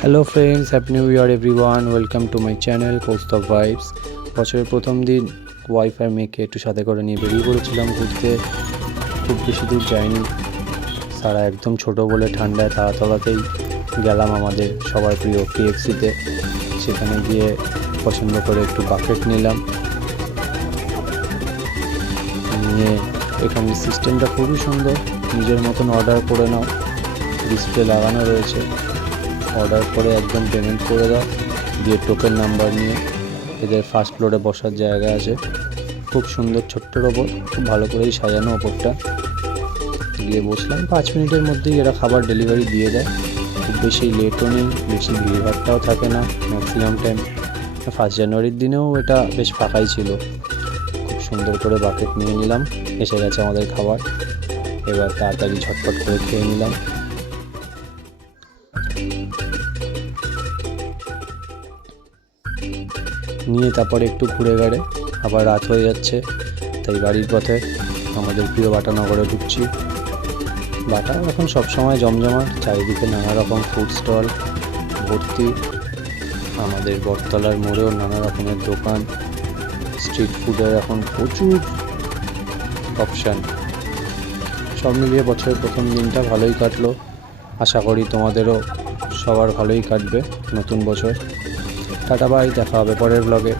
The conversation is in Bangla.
Hello friends, happy new year everyone. Welcome to my channel Kaustav vibes. বছরের প্রথম দিন ওয়াইফ আর মেয়েকে একটু সাথে করে নিয়ে বেরিয়ে পড়েছিলাম ঘুরতে। খুব বেশি দূর যাইনি, সারা একদম ছোট বলে ঠান্ডায় তারাতলাতেই গেলাম আমাদের সবার প্রিয় KFC-তে। সেখানে গিয়ে পছন্দ করে একটু বাকেট নিলাম, নিয়ে এখানে সিস্টেমটা খুবই সুন্দর। নিজের মতন অর্ডার করে নাও, ডিসপ্লে লাগানো রয়েছে। অর্ডার করে একদম পেমেন্ট করে দাও, দিয়ে টোকেন নাম্বার নিয়ে এদের ফার্স্ট ফ্লোরে বসার জায়গা আছে। খুব সুন্দর ছোট্ট রোবট, খুব ভালো করেই সাজানো ওপরটা। গিয়ে বসলাম, 5 মিনিটের মধ্যেই এরা খাবার ডেলিভারি দিয়ে দেয়। খুব বেশি লেটও নেই, বেশি ভিড়ভাড়টাও থাকে না। ম্যাক্সিমাম টাইম 1 জানুয়ারির দিনেও এটা বেশ ফাঁকাই ছিল। খুব সুন্দর করে বাকেট নিয়ে নিলাম, এসে গেছে আমাদের খাবার। এবার তাড়াতাড়ি ঝটপট করে খেয়ে নিলাম। নিয়ে তারপরে একটু ঘুরে ঘাড়ে আবার রাত হয়ে যাচ্ছে, তাই বাড়ির পথে আমাদের প্রিয় বাটানগরে ঢুকছি। বাটা এখন সবসময় জমজমাট, চারিদিকে নানা রকম ফুড স্টল ভর্তি। আমাদের বটতলার মোড়েও নানা রকমের দোকান, স্ট্রিট ফুডের এখন প্রচুর অপশান। সব মিলিয়ে বছরের প্রথম দিনটা ভালোই কাটলো। আশা করি তোমাদেরও সবার ভালোই কাটবে নতুন বছর। টাটা বাই, দেখা হবে পরের ব্লগে।